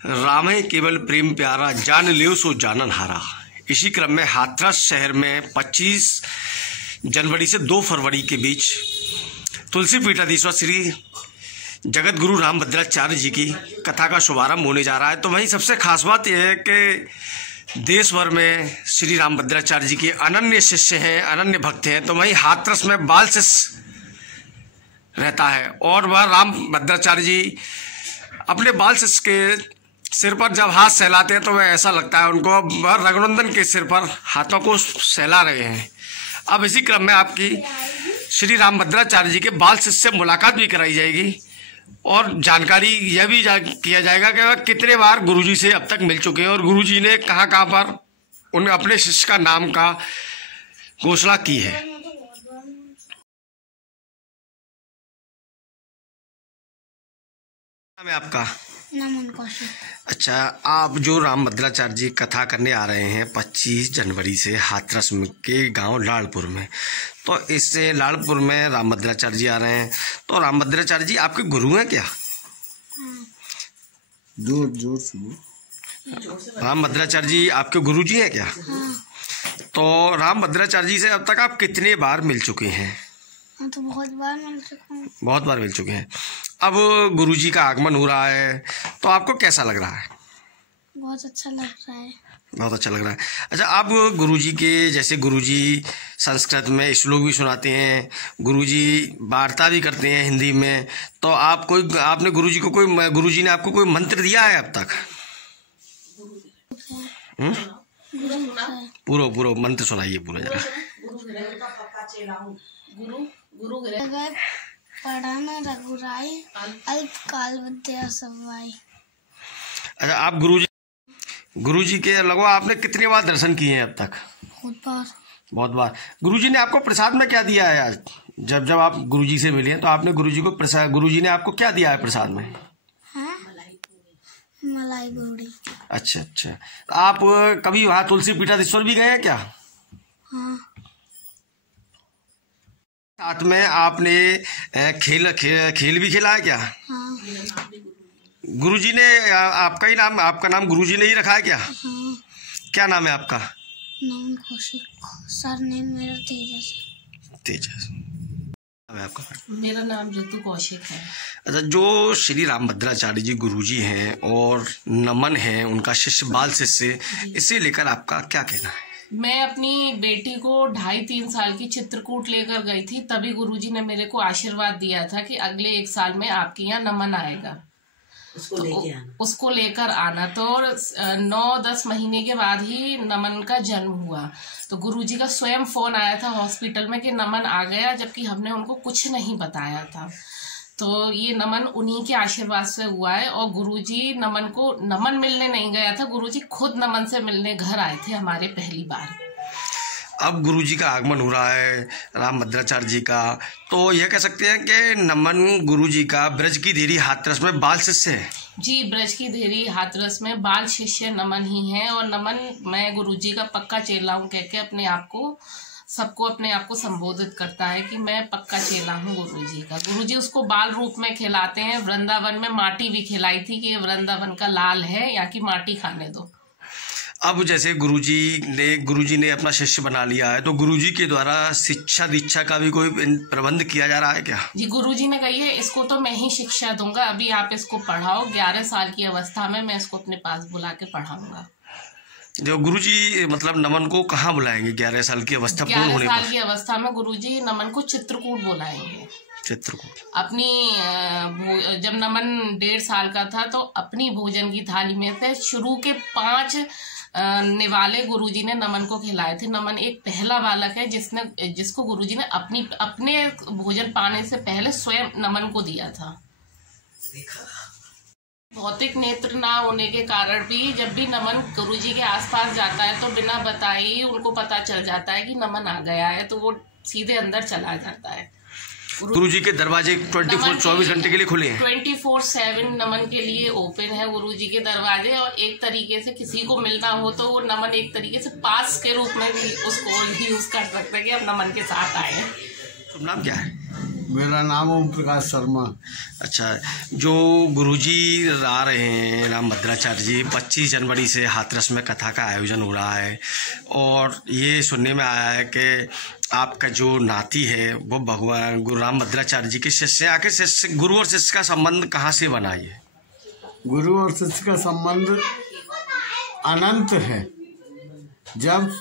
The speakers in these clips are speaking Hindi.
रामे केवल प्रेम प्यारा, जान लियो सो जानन हारा। इसी क्रम में हाथरस शहर में 25 जनवरी से 2 फरवरी के बीच तुलसी पीठाधीश्वर श्री जगत गुरु रामभद्राचार्य जी की कथा का शुभारंभ होने जा रहा है। तो वहीं सबसे खास बात यह है कि देश भर में श्री रामभद्राचार्य जी के अनन्य शिष्य हैं, अनन्य भक्त हैं। तो वहीं हाथरस में बाल शिष्य रहता है और वह रामभद्राचार्य जी अपने बाल शिष्य के सिर पर जब हाथ सहलाते हैं तो वह ऐसा लगता है उनको वह रघुनंदन के सिर पर हाथों को सहला रहे हैं। अब इसी क्रम में आपकी श्री रामभद्राचार्य जी के बाल शिष्य से मुलाकात भी कराई जाएगी और जानकारी यह भी किया जाएगा कि वह कितने बार गुरुजी से अब तक मिल चुके हैं और गुरुजी ने कहाँ कहाँ पर उन अपने शिष्य का नाम का घोषणा की है। नाम है आपका? नमन कौशिक। अच्छा, आप जो रामभद्राचार्य जी कथा करने आ रहे हैं 25 जनवरी से हाथरस के गांव लाड़पुर में, तो इससे लाड़पुर में रामभद्राचार्य जी आ रहे हैं, तो रामभद्राचार्य जी आपके गुरु हैं क्या? जोर से रामभद्राचार्य जी आपके गुरु जी हैं क्या? तो रामभद्राचार्य जी से अब तक आप कितने बार मिल चुके हैं? तो बहुत बार मिल चुका हूँ। बहुत बार मिल चुके हैं। अब गुरुजी का आगमन हो रहा है तो आपको कैसा लग रहा है? बहुत अच्छा लग रहा है। बहुत अच्छा लग रहा है। अच्छा, आप गुरुजी के जैसे गुरुजी संस्कृत में श्लोक भी सुनाते हैं, गुरुजी वार्ता भी करते हैं हिंदी में, तो आपने गुरुजी ने आपको कोई मंत्र दिया है अब तक? पूरा मंत्र सुनाइए पूरा जरा। पढ़ाना रघुराई, अल्पकाल विद्या समाई। अच्छा, आप गुरुजी के लगभग आपने कितनी बार दर्शन किए हैं अब तक? बहुत बार। गुरुजी ने आपको प्रसाद में क्या दिया है आज? जब आप गुरुजी से मिले हैं तो आपने गुरुजी ने आपको क्या दिया है प्रसाद में? मलाई पूरी। अच्छा, आप कभी वहाँ तुलसी पीठाधीश्वर भी गए हैं क्या? हाँ। साथ में आपने खेल भी खेला है क्या? हाँ। गुरुजी ने आपका नाम गुरुजी ने ही रखा है क्या? हाँ। क्या नाम है आपका? नमन कौशिक। सरनेम मेरा तेजस है आपका? मेरा नाम ऋतु कौशिक है। अच्छा, जो श्री रामभद्राचार्य जी गुरुजी हैं और नमन है उनका शिष्य बाल शिष्य, इसे लेकर आपका क्या कहना है? मैं अपनी बेटी को 2.5-3 साल की चित्रकूट लेकर गई थी, तभी गुरुजी ने मेरे को आशीर्वाद दिया था कि अगले 1 साल में आपके यहाँ नमन आएगा, उसको लेकर आना। तो 9-10 महीने के बाद ही नमन का जन्म हुआ। तो गुरुजी का स्वयं फोन आया था हॉस्पिटल में कि नमन आ गया, जबकि हमने उनको कुछ नहीं बताया था। तो ये नमन उन्हीं के आशीर्वाद से हुआ है। और गुरुजी नमन मिलने नहीं गया था, गुरुजी खुद नमन से मिलने घर आए थे हमारे पहली बार। अब गुरुजी का आगमन हो रहा है रामभद्राचार्य जी का, तो यह कह सकते हैं कि नमन गुरुजी का ब्रज की देरी हाथरस में बाल शिष्य है? जी, ब्रज की देरी हाथरस में बाल शिष्य नमन ही है। और नमन मैं गुरुजी का पक्का चेला हूँ कह के अपने आप को संबोधित करता है कि मैं पक्का चेला हूँ गुरुजी का। गुरुजी उसको बाल रूप में खिलाते हैं। वृंदावन में माटी भी खिलाई थी कि वृंदावन का लाल है, यहाँ की माटी खाने दो। अब जैसे गुरुजी ने अपना शिष्य बना लिया है, तो गुरुजी के द्वारा शिक्षा दीक्षा का भी कोई प्रबंध किया जा रहा है क्या? जी, गुरुजी ने कही है इसको तो मैं ही शिक्षा दूंगा, अभी आप इसको पढ़ाओ। 11 साल की अवस्था में मैं इसको अपने पास बुला के पढ़ाऊंगा। जो गुरुजी मतलब नमन को कहाँ बुलाएंगे 11 साल की अवस्था पूर्ण होने पर? 11 साल की अवस्था में गुरुजी नमन को चित्रकूट बुलाएंगे। चित्रकूट अपनी जब नमन 1.5 साल का था तो अपनी भोजन की थाली में से शुरू के 5 निवाले गुरुजी ने नमन को खिलाए थे। नमन एक पहला बालक है जिसको गुरुजी ने अपने भोजन पाने से पहले स्वयं नमन को दिया था। भौतिक नेत्र ना होने के कारण भी जब भी नमन गुरुजी के आसपास जाता है तो बिना बताए ही उनको पता चल जाता है कि नमन आ गया है, तो वो सीधे अंदर चला जाता है। गुरुजी के दरवाजे 24 घंटे के लिए खुले हैं? 24/7 नमन के लिए ओपन है गुरुजी के दरवाजे। और एक तरीके से किसी को मिलना हो तो वो नमन एक तरीके से पास के रूप में भी उसको यूज कर सकते हैं कि अब नमन के साथ आए। शुभ नाम क्या है? मेरा नाम ओम प्रकाश शर्मा। अच्छा, जो गुरुजी आ रहे हैं रामभद्राचार्य जी, 25 जनवरी से हाथरस में कथा का आयोजन हो रहा है और ये सुनने में आया है कि आपका जो नाती है वो भगवान गुरु रामभद्राचार्य जी के शिष्य हैं। आखिर शिष्य, गुरु और शिष्य का संबंध कहाँ से बना? ये गुरु और शिष्य का संबंध अनंत है। जब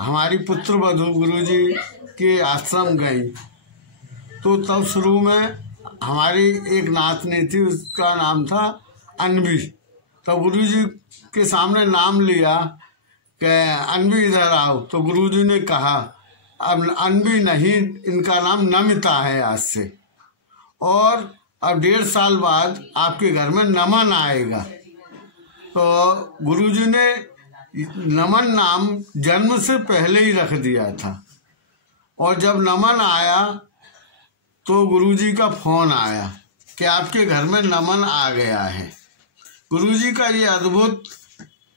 हमारी पुत्र वधू गुरुजी के आश्रम गई तो तब शुरू में हमारी एक नातनी थी, उसका नाम था अनवी। तब गुरुजी के सामने नाम लिया कि अनवी इधर आओ, तो गुरुजी ने कहा अब अनवी नहीं, इनका नाम नमिता है आज से, और अब 1.5 साल बाद आपके घर में नमन आएगा। तो गुरुजी ने नमन नाम जन्म से पहले ही रख दिया था, और जब नमन आया तो गुरुजी का फोन आया कि आपके घर में नमन आ गया है। गुरुजी का ये अद्भुत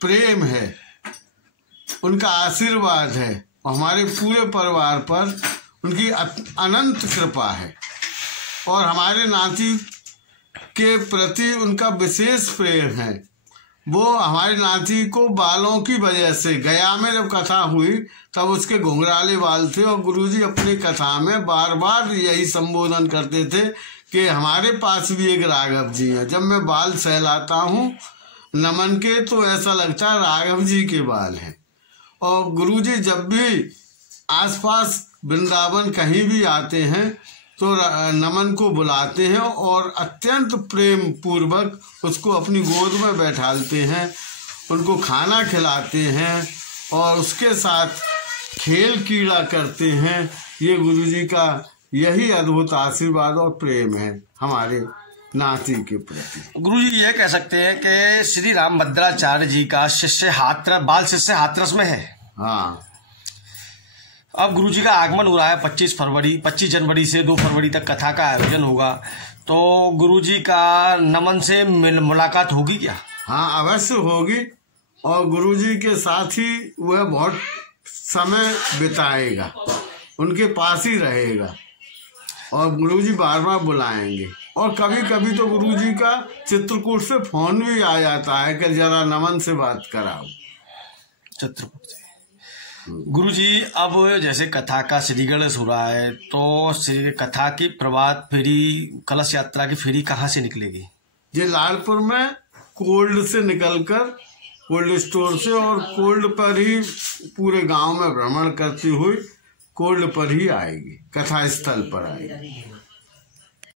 प्रेम है, उनका आशीर्वाद है, और हमारे पूरे परिवार पर उनकी अनंत कृपा है, और हमारे नाती के प्रति उनका विशेष प्रेम है। वो हमारे नाती को बालों की वजह से, गया में जब कथा हुई तब उसके घुंघराले बाल थे, और गुरुजी अपनी कथा में बार बार यही संबोधन करते थे कि हमारे पास भी एक राघव जी हैं। जब मैं बाल सहलाता हूँ नमन के तो ऐसा लगता है राघव जी के बाल हैं। और गुरुजी जब भी आसपास वृंदावन कहीं भी आते हैं तो नमन को बुलाते हैं और अत्यंत प्रेम पूर्वक उसको अपनी गोद में बैठालते हैं, उनको खाना खिलाते हैं और उसके साथ खेल कीड़ा करते हैं। ये गुरुजी का यही अद्भुत आशीर्वाद और प्रेम है हमारे नाती के प्रति। गुरुजी ये कह सकते हैं कि श्री रामभद्राचार्य जी का शिष्य बाल शिष्य हाथरस में है। हाँ, अब गुरुजी का आगमन हो रहा है 25 जनवरी से 2 फरवरी तक कथा का आयोजन होगा, तो गुरुजी का नमन से मुलाकात होगी क्या? हाँ, अवश्य होगी, और गुरुजी के साथ ही वह बहुत समय बिताएगा, उनके पास ही रहेगा, और गुरुजी बार बार बुलाएंगे। और कभी कभी तो गुरुजी का चित्रकूट से फोन भी आ जाता है कि जरा नमन से बात कराओ। चित्रकूट से गुरुजी, अब जैसे कथा का श्री गणेश हो रहा है तो कथा की प्रभात फेरी, कलश यात्रा की फेरी कहाँ से निकलेगी? ये लालपुर में कोल्ड से निकलकर, कोल्ड स्टोर से, और कोल्ड पर ही पूरे गांव में भ्रमण करती हुई कोल्ड पर ही आएगी, कथा स्थल पर आएगी।